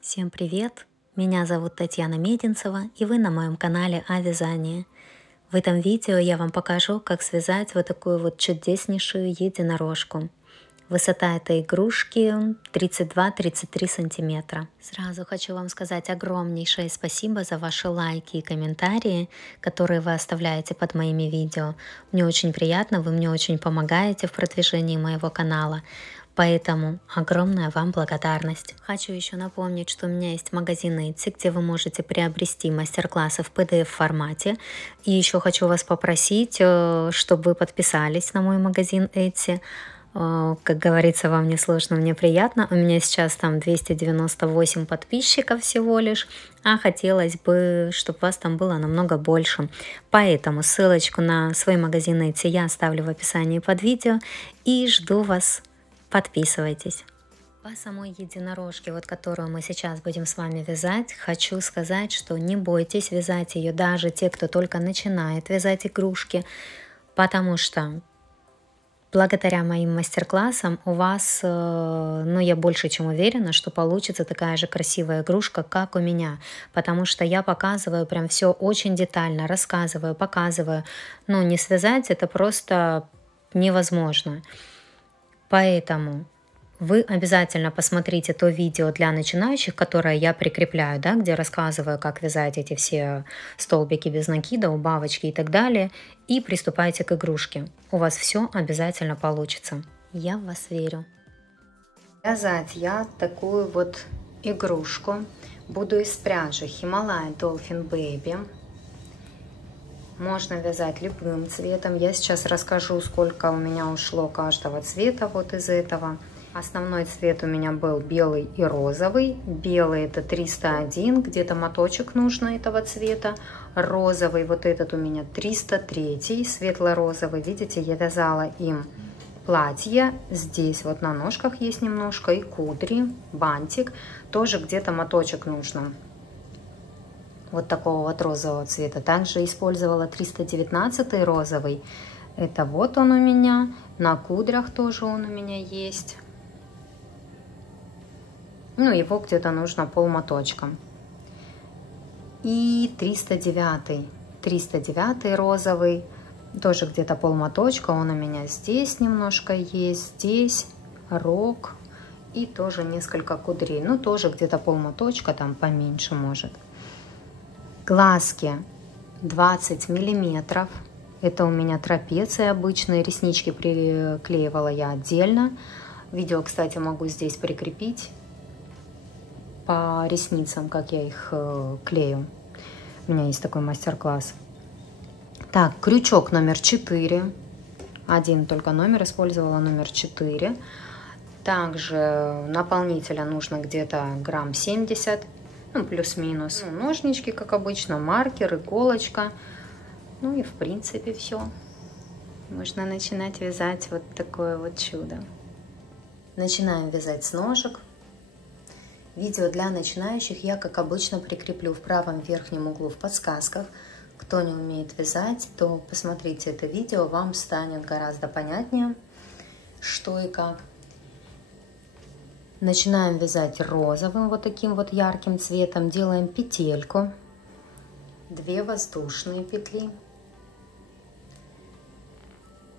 Всем привет! Меня зовут Татьяна Мединцева, и вы на моем канале о вязании. В этом видео я вам покажу, как связать вот такую вот чудеснейшую единорожку. Высота этой игрушки 32-33 сантиметра. Сразу хочу вам сказать огромнейшее спасибо за ваши лайки и комментарии, которые вы оставляете под моими видео. Мне очень приятно, вы мне очень помогаете в продвижении моего канала. Поэтому огромная вам благодарность. Хочу еще напомнить, что у меня есть магазин Etsy, где вы можете приобрести мастер-классы в PDF формате. И еще хочу вас попросить, чтобы вы подписались на мой магазин Etsy. Как говорится, вам не сложно, мне приятно. У меня сейчас там 298 подписчиков всего лишь, а хотелось бы, чтобы вас там было намного больше. Поэтому ссылочку на свой магазин Etsy я оставлю в описании под видео и жду вас. Подписывайтесь. По самой единорожке, вот которую мы сейчас будем с вами вязать, хочу сказать, что не бойтесь вязать ее даже те, кто только начинает вязать игрушки, потому что благодаря моим мастер-классам у вас, я больше чем уверена, что получится такая же красивая игрушка, как у меня, потому что я показываю прям все очень детально, рассказываю, показываю. Не связать это просто невозможно. Поэтому вы обязательно посмотрите то видео для начинающих, которое я прикрепляю, да, где рассказываю, как вязать эти все столбики без накида, убавочки и так далее, и приступайте к игрушке. У вас все обязательно получится. Я в вас верю. Вязать я такую вот игрушку буду из пряжи Himalaya Dolphin Baby. Можно вязать любым цветом. Я сейчас расскажу, сколько у меня ушло каждого цвета вот из этого. Основной цвет у меня был белый и розовый. Белый это 301, где-то моточек нужно этого цвета. Розовый вот этот у меня 303, светло-розовый. Видите, я вязала им платье. Здесь вот на ножках есть немножко и кудри, бантик. Тоже где-то моточек нужно. Вот такого вот розового цвета. Также использовала 319 розовый. Это вот он у меня. На кудрях тоже он у меня есть. Его где-то нужно полмоточка. И 309. 309 розовый. Тоже где-то полмоточка. Он у меня здесь немножко есть. Здесь рог. И тоже несколько кудрей. Тоже где-то полмоточка. Там поменьше может. Глазки 20 миллиметров. Это у меня трапеция обычные. Реснички приклеивала я отдельно. Видео, кстати, могу здесь прикрепить по ресницам, как я их клею. У меня есть такой мастер-класс. Так, крючок номер 4. Один только номер использовала, номер 4. Также наполнителя нужно где-то грамм 70. Плюс-минус. Ножнички, как обычно, маркер, иголочка. И в принципе все. Можно начинать вязать вот такое вот чудо. Начинаем вязать с ножек. Видео для начинающих я, как обычно, прикреплю в правом верхнем углу в подсказках. Кто не умеет вязать, то посмотрите это видео, вам станет гораздо понятнее, что и как. Начинаем вязать розовым, вот таким вот ярким цветом. Делаем петельку, 2 воздушные петли.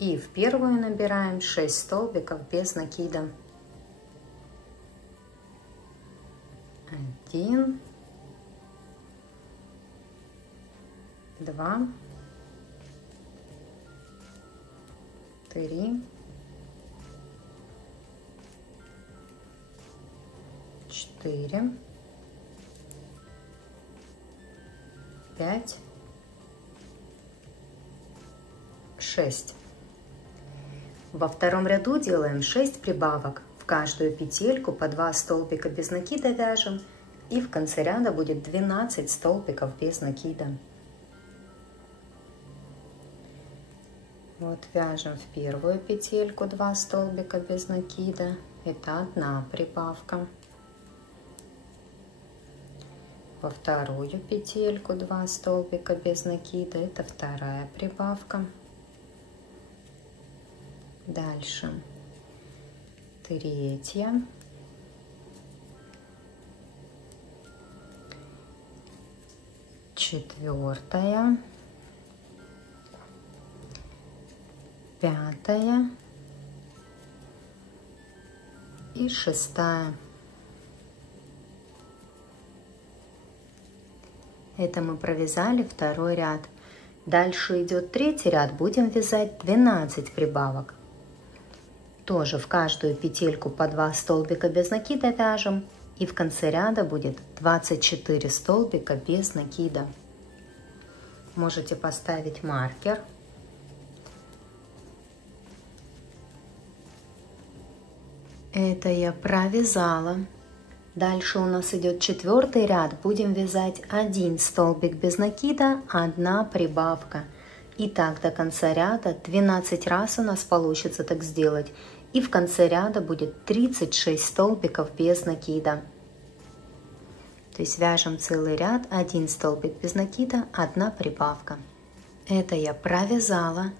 И в первую набираем 6 столбиков без накида. 1, 2, 3, 4, 5, 6. Во втором ряду делаем 6 прибавок. В каждую петельку по 2 столбика без накида вяжем. И в конце ряда будет 12 столбиков без накида. Вот вяжем в первую петельку 2 столбика без накида. Это одна прибавка. Во вторую петельку 2 столбика без накида. Это вторая прибавка. Дальше третья, 4, 5 и 6. Это мы провязали второй ряд. Дальше идет третий ряд. Будем вязать 12 прибавок. Тоже в каждую петельку по 2 столбика без накида вяжем. И в конце ряда будет 24 столбика без накида. Можете поставить маркер. Это я провязала. Дальше у нас идет четвертый ряд. Будем вязать 1 столбик без накида, 1 прибавка. И так до конца ряда 12 раз у нас получится так сделать. И в конце ряда будет 36 столбиков без накида. То есть вяжем целый ряд, 1 столбик без накида, 1 прибавка. Это я провязала.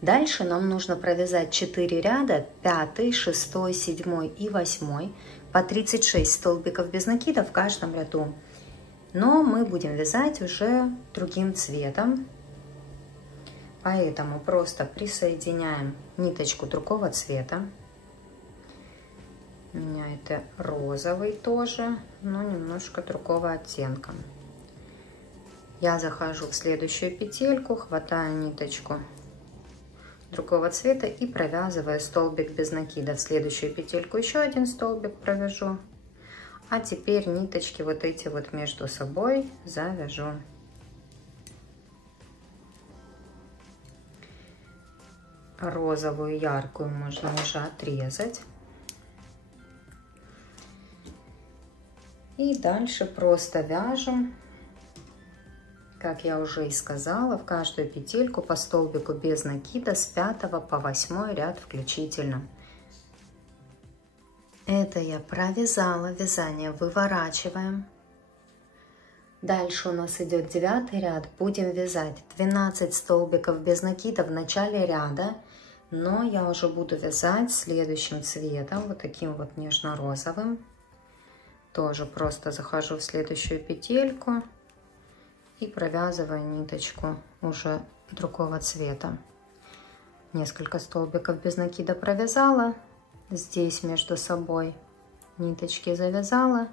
Дальше нам нужно провязать 4 ряда, 5, 6, 7 и 8, по 36 столбиков без накида в каждом ряду. Но мы будем вязать уже другим цветом, поэтому просто присоединяем ниточку другого цвета. У меня это розовый тоже, но немножко другого оттенка. Я захожу в следующую петельку, хватаю ниточку другого цвета и провязываю столбик без накида. В следующую петельку еще 1 столбик провяжу. А теперь ниточки вот эти вот между собой завяжу. Розовую яркую можно уже отрезать. И дальше просто вяжем, как я уже и сказала, в каждую петельку по столбику без накида с 5 по 8 ряд включительно. Это я провязала, вязание выворачиваем. Дальше у нас идет 9 ряд. Будем вязать 12 столбиков без накида в начале ряда, но я уже буду вязать следующим цветом, вот таким вот нежно-розовым. Тоже просто захожу в следующую петельку и провязываю ниточку уже другого цвета. Несколько столбиков без накида провязала, здесь между собой ниточки завязала,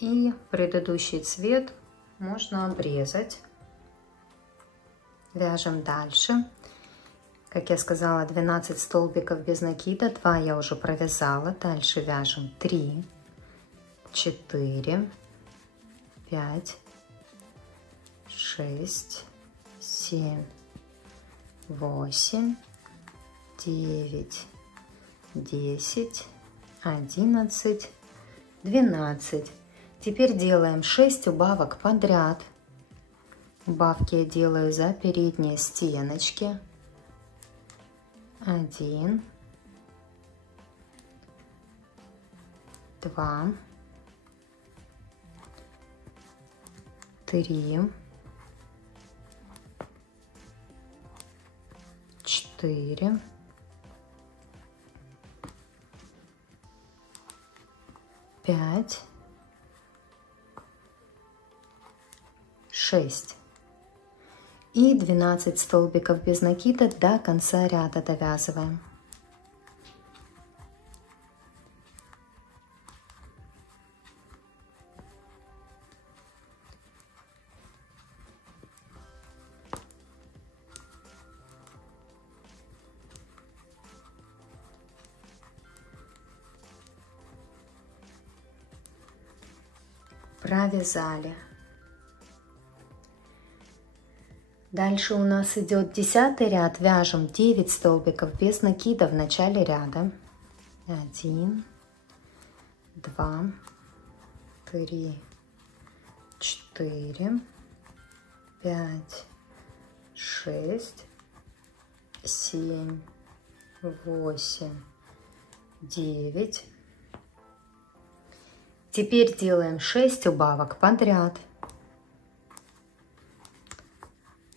и предыдущий цвет можно обрезать. Вяжем дальше. Как я сказала, 12 столбиков без накида, 2 я уже провязала. Дальше вяжем 3, 4, 5, 6, 7, 8, 9, 10, 11, 12. Теперь делаем 6 убавок подряд. Убавки я делаю за передние стеночки. 1, 2, 3, 4, 5, 6 и 12 столбиков без накида до конца ряда довязываем. Провязали. Дальше у нас идет 10 ряд. Вяжем 9 столбиков без накида в начале ряда. 1, 2, 3, 4, 5, 6, 7, 8, 9. Теперь делаем 6 убавок подряд.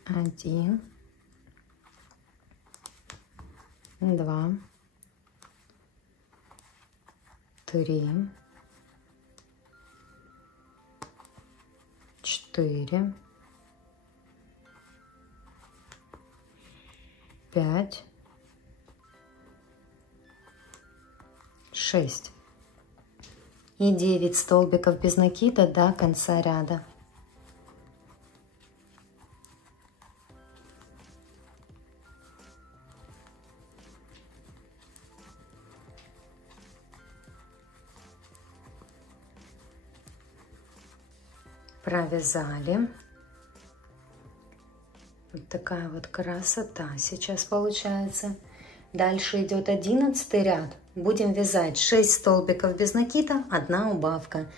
1, 2, 3, 4, 4, 5, 6 и 9 столбиков без накида до конца ряда. Провязали. Вот такая вот красота сейчас получается. Дальше идет 11 ряд. Будем вязать 6 столбиков без накида, 1 убавка.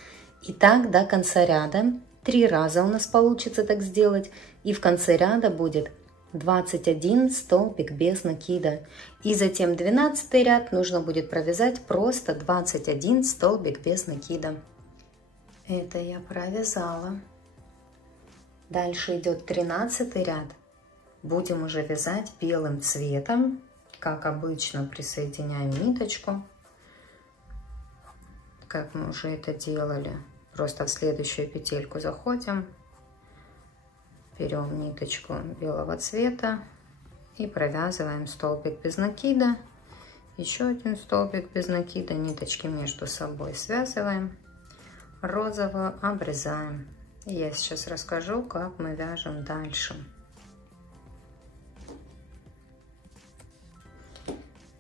И так до конца ряда. 3 раза у нас получится так сделать. И в конце ряда будет 21 столбик без накида. И затем 12 ряд нужно будет провязать просто 21 столбик без накида. Это я провязала. Дальше идет 13 ряд. Будем уже вязать белым цветом. Как обычно, присоединяем ниточку, как мы уже это делали. Просто в следующую петельку заходим, берем ниточку белого цвета и провязываем столбик без накида. Еще один столбик без накида, ниточки между собой связываем, розовую обрезаем. И я сейчас расскажу, как мы вяжем дальше.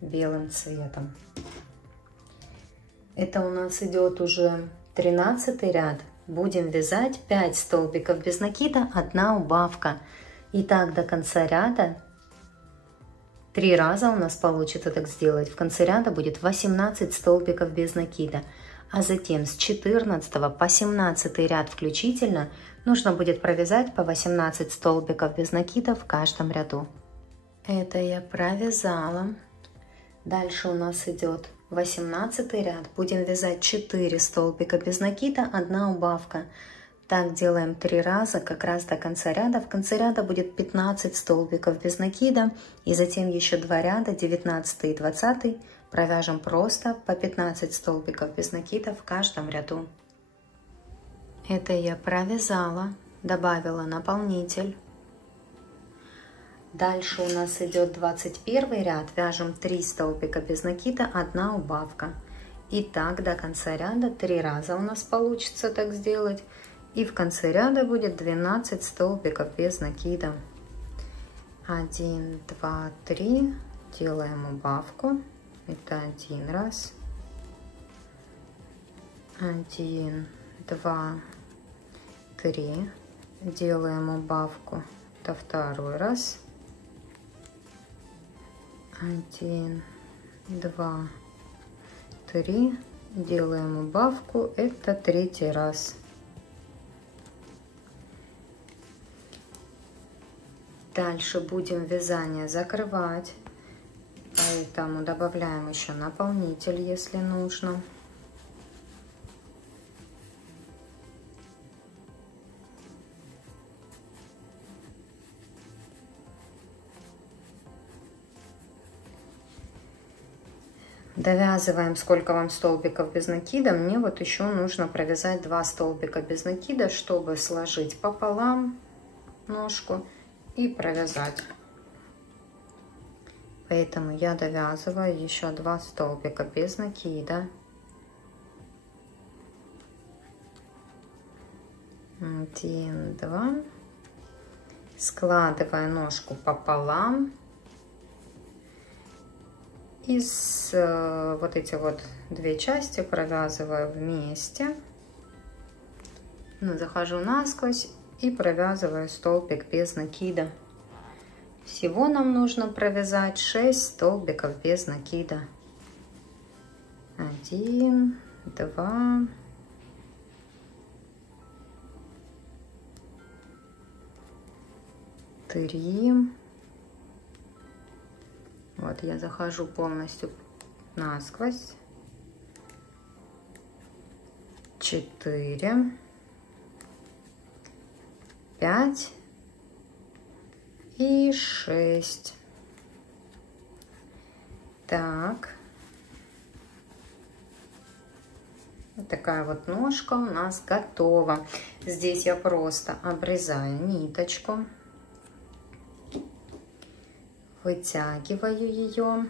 Белым цветом. Это у нас идет уже 13 ряд. Будем вязать 5 столбиков без накида, 1 убавка. И так до конца ряда. 3 раза у нас получится так сделать. В конце ряда будет 18 столбиков без накида. А затем с 14 по 17 ряд включительно нужно будет провязать по 18 столбиков без накида в каждом ряду. Это я провязала. Дальше у нас идет 18 ряд. Будем вязать 4 столбика без накида, 1 убавка. Так делаем 3 раза, как раз до конца ряда. В конце ряда будет 15 столбиков без накида. И затем еще 2 ряда, 19 и 20, провяжем просто по 15 столбиков без накида в каждом ряду. Это я провязала, добавила наполнитель. Дальше у нас идет 21 ряд, вяжем 3 столбика без накида, 1 убавка. И так до конца ряда 3 раза у нас получится так сделать. И в конце ряда будет 12 столбиков без накида. 1, 2, 3, делаем убавку. Это 1 раз. 1, 2, 3, делаем убавку. Это 2 раз. 1, 2, 3, делаем убавку, это 3 раз. Дальше будем вязание закрывать, поэтому добавляем еще наполнитель, если нужно. Довязываем, сколько вам столбиков без накида. Мне вот еще нужно провязать 2 столбика без накида, чтобы сложить пополам ножку и провязать. Поэтому я довязываю еще 2 столбика без накида. 1, 2. Складываю ножку пополам. Из вот эти вот 2 части провязываю вместе, захожу насквозь и провязываю столбик без накида. Всего нам нужно провязать 6 столбиков без накида. 1, 2, 3. Вот я захожу полностью насквозь. 4, 5 и 6. Так. Вот такая вот ножка у нас готова. Здесь я просто обрезаю ниточку, вытягиваю ее,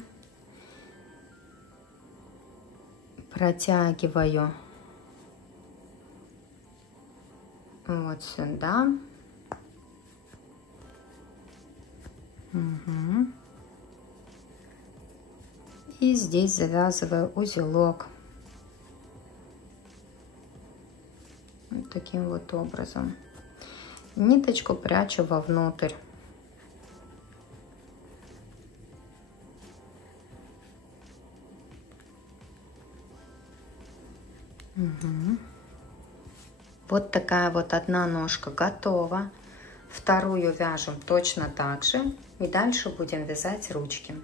протягиваю вот сюда. Угу. И здесь завязываю узелок. Вот таким вот образом. Ниточку прячу вовнутрь. Угу. Вот такая вот одна ножка готова. Вторую вяжем точно так же. И дальше будем вязать ручки.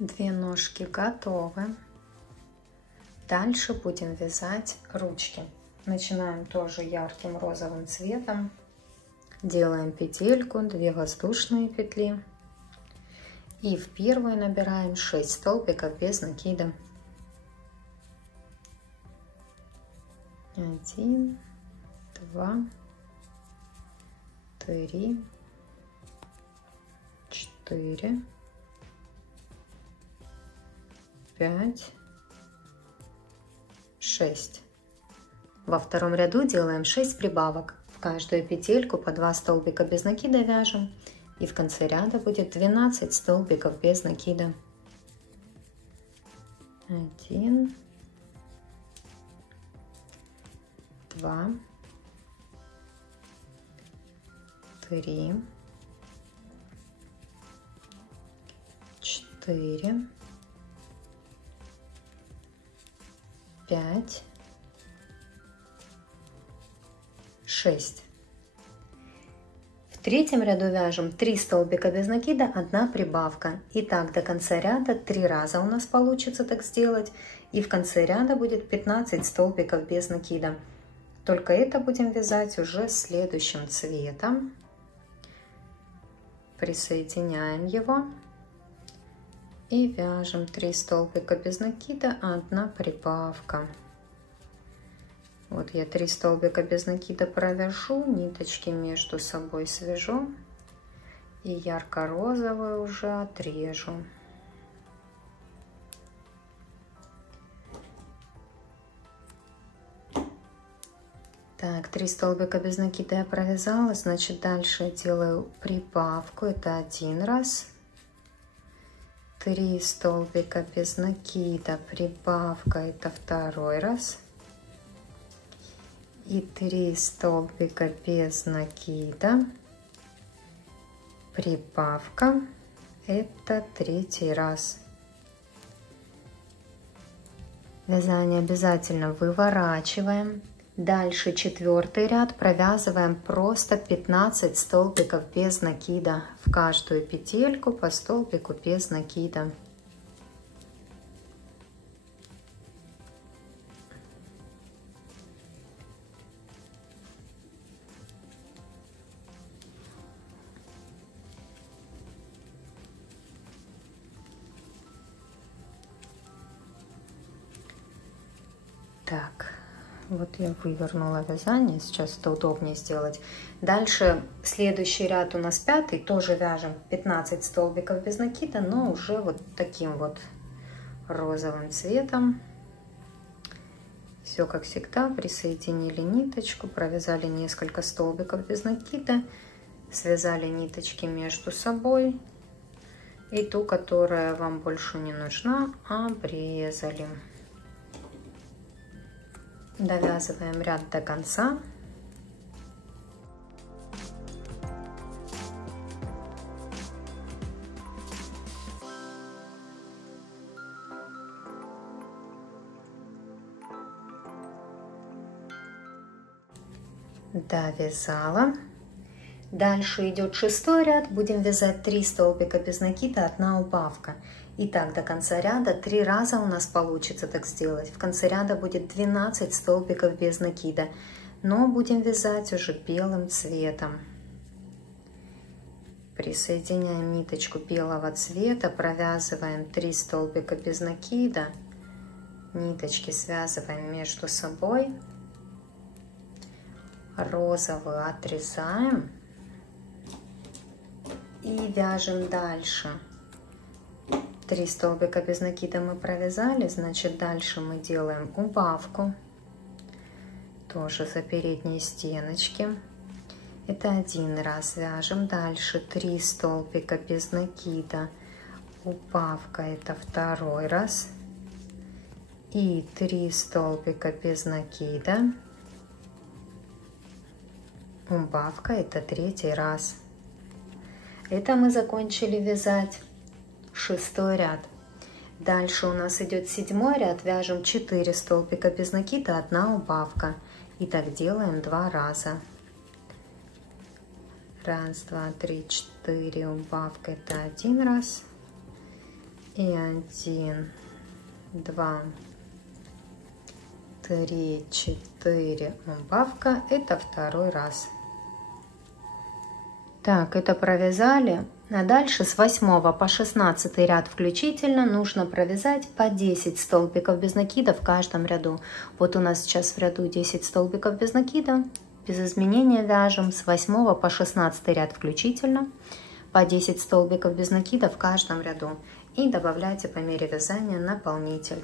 Две ножки готовы. Дальше будем вязать ручки. Начинаем тоже ярким розовым цветом. Делаем петельку, 2 воздушные петли. И в первую набираем 6 столбиков без накида. 1, 2, 3, 4, 5, 6. Во втором ряду делаем 6 прибавок. В каждую петельку по 2 столбика без накида вяжем. И в конце ряда будет 12 столбиков без накида. 1, 2, 3, 4, 5, 6. В третьем ряду вяжем 3 столбика без накида, 1 прибавка. И так до конца ряда 3 раза у нас получится так сделать. И в конце ряда будет 15 столбиков без накида. Только это будем вязать уже следующим цветом. Присоединяем его. И вяжем 3 столбика без накида, 1 прибавка. Вот я 3 столбика без накида провяжу, ниточки между собой свяжу и ярко-розовую уже отрежу. Так, 3 столбика без накида я провязала, значит дальше делаю прибавку, это 1 раз. 3 столбика без накида, прибавка, это 2 раз. И 3 столбика без накида, прибавка, это 3 раз. Вязание обязательно выворачиваем. Дальше 4-й ряд провязываем просто 15 столбиков без накида. В каждую петельку по столбику без накида. Так, вот я вывернула вязание, сейчас это удобнее сделать. Дальше следующий ряд у нас 5-й, тоже вяжем 15 столбиков без накида, но уже вот таким вот розовым цветом. Все как всегда, присоединили ниточку, провязали несколько столбиков без накида, связали ниточки между собой и ту, которая вам больше не нужна, обрезали. Довязываем ряд до конца. Довязала. Дальше идет 6-й ряд. Будем вязать 3 столбика без накида, 1 убавка. И так до конца ряда 3 раза у нас получится так сделать. В конце ряда будет 12 столбиков без накида. Но будем вязать уже белым цветом. Присоединяем ниточку белого цвета, провязываем 3 столбика без накида, Ниточки связываем между собой. Розовую отрезаем и вяжем дальше. 3 столбика без накида мы провязали, значит дальше мы делаем убавку. Тоже за передние стеночки. Это один раз вяжем. Дальше 3 столбика без накида. Убавка, это второй раз. И 3 столбика без накида. Убавка, это третий раз. Это мы закончили вязать 6-й ряд. Дальше у нас идет 7-й ряд. Вяжем 4 столбика без накида, 1 убавка. И так делаем 2 раза. 1, 2, 3, 4. Убавка, это 1 раз. И 1, 2, 3, 4. Убавка, это второй раз. Так, это провязали. А дальше с 8 по 16 ряд включительно нужно провязать по 10 столбиков без накида в каждом ряду. Вот у нас сейчас в ряду 10 столбиков без накида. Без изменения вяжем с 8 по 16 ряд включительно. По 10 столбиков без накида в каждом ряду. И добавляйте по мере вязания наполнитель.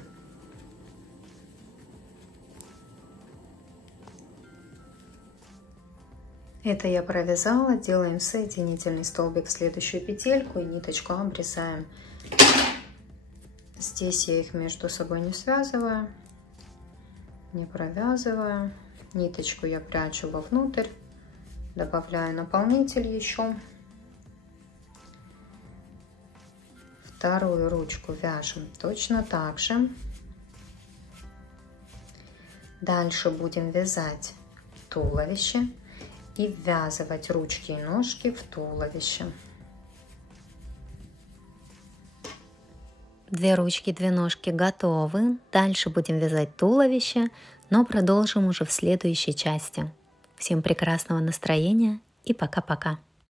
Это я провязала, делаем соединительный столбик в следующую петельку и ниточку обрезаем. Здесь я их между собой не связываю, не провязываю. Ниточку я прячу вовнутрь, добавляю наполнитель еще. Вторую ручку вяжем точно так же. Дальше будем вязать туловище и ввязывать ручки и ножки в туловище. 2 ручки, 2 ножки готовы. Дальше будем вязать туловище, но продолжим уже в следующей части. Всем прекрасного настроения и пока-пока.